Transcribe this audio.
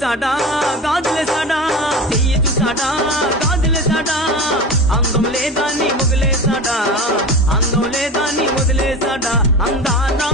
చూసాడా గాజులేసాడా, చెయ్యి చూసాడా గాజులేసాడా, అందం లేదా నీ మొగులేసాడా, అందం లేదా నీ వదిలేసాడా, అందానా